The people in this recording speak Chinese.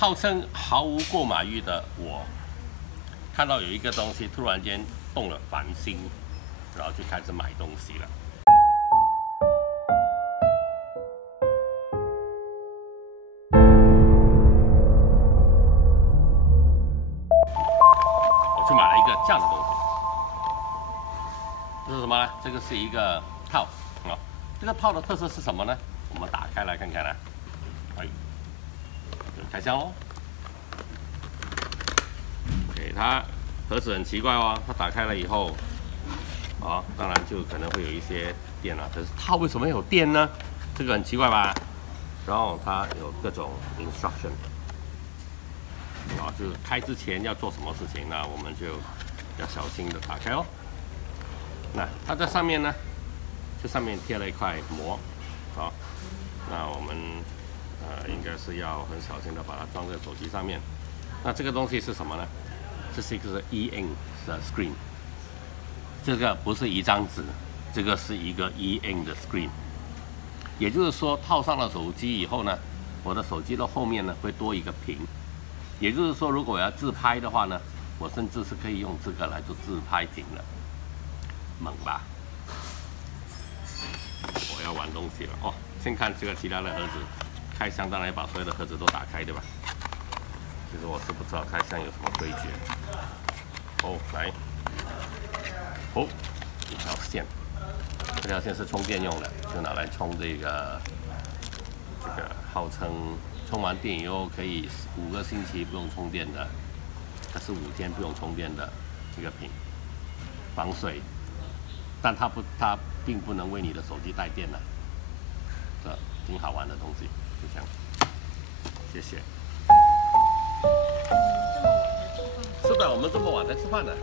号称毫无过马欲的我，看到有一个东西突然间动了凡心，然后就开始买东西了。我去买了一个这样的东西，这是什么呢？这个是一个套啊。这个套的特色是什么呢？我们打开来看看啊。哎，开箱喽。给它盒子很奇怪哦，它打开了以后，啊，当然就可能会有一些电了。可是它为什么有电呢？这个很奇怪吧？然后它有各种 instruction， 啊，就是开之前要做什么事情，那我们就要小心的打开哦。那它在上面呢，这上面贴了一块膜，好，那我们应该是要很小心的把它装在手机上面。那这个东西是什么呢？这是一个 e-ink 的 screen， 这个不是一张纸，这个是一个 e-ink 的 screen。也就是说，套上了手机以后呢，我的手机的后面呢会多一个屏。也就是说，如果我要自拍的话呢，我甚至是可以用这个来做自拍屏的，猛吧？我要玩东西了哦！先看这个其他的盒子，开箱当然要把所有的盒子都打开，对吧？其实我是不知道开箱有什么规矩。哦，来，哦，一条线，这条线是充电用的，就拿来充这个号称充完电以后可以5个星期不用充电的，它是5天不用充电的一个屏，防水，但它并不能为你的手机带电了，这挺好玩的东西，就这样，谢谢。是的，我们这么晚才吃饭的。